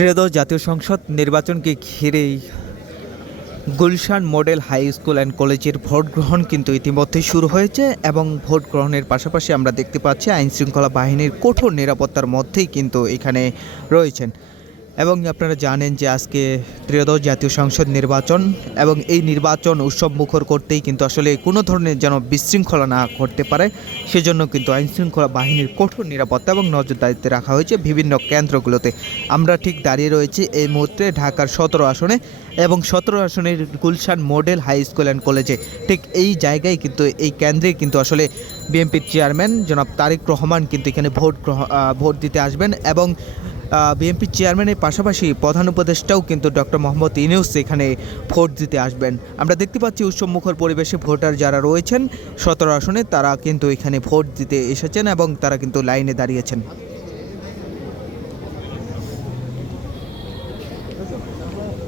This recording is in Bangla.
ত্রয়োদশ জাতীয় সংসদ নির্বাচনকে ঘিরেই Gulshan model high school and কলেজের ভোট গ্রহণ কিন্তু ইতিমধ্যেই শুরু হয়েছে এবং ভোট গ্রহণের পাশাপাশি আমরা দেখতে পাচ্ছি আইনশৃঙ্খলা বাহিনীর কঠোর নিরাপত্তার মধ্যেই কিন্তু এখানে রয়েছেন। এবং আপনারা জানেন যে আজকে ত্রয়োদশ জাতীয় সংসদ নির্বাচন এবং এই নির্বাচন উৎসব মুখর করতেই কিন্তু আসলে কোনো ধরনের যেন বিশৃঙ্খলা না ঘটতে পারে সেজন্য কিন্তু আইনশৃঙ্খলা বাহিনীর কঠোর নিরাপত্তা এবং নজরদারিতে রাখা হয়েছে বিভিন্ন কেন্দ্রগুলোতে। আমরা ঠিক দাঁড়িয়ে রয়েছি এই মুহূর্তে ঢাকার 17 আসনে এবং 17 আসনের Gulshan model high school and কলেজে। ঠিক এই জায়গায় কিন্তু এই কেন্দ্রে কিন্তু আসলে বিএনপির চেয়ারম্যান জনাব তারেক রহমান কিন্তু এখানে ভোট দিতে আসবেন এবং বিএনপির চেয়ারম্যানের পাশাপাশি প্রধান উপদেষ্টাও কিন্তু ডক্টর মোহাম্মদ ইউনূস এখানে ভোট দিতে আসবেন। আমরা দেখতে পাচ্ছি উৎসবমুখর পরিবেশে ভোটার যারা রয়েছেন 17 আসনে তারা কিন্তু এখানে ভোট দিতে এসেছেন এবং তারা কিন্তু লাইনে দাঁড়িয়েছেন।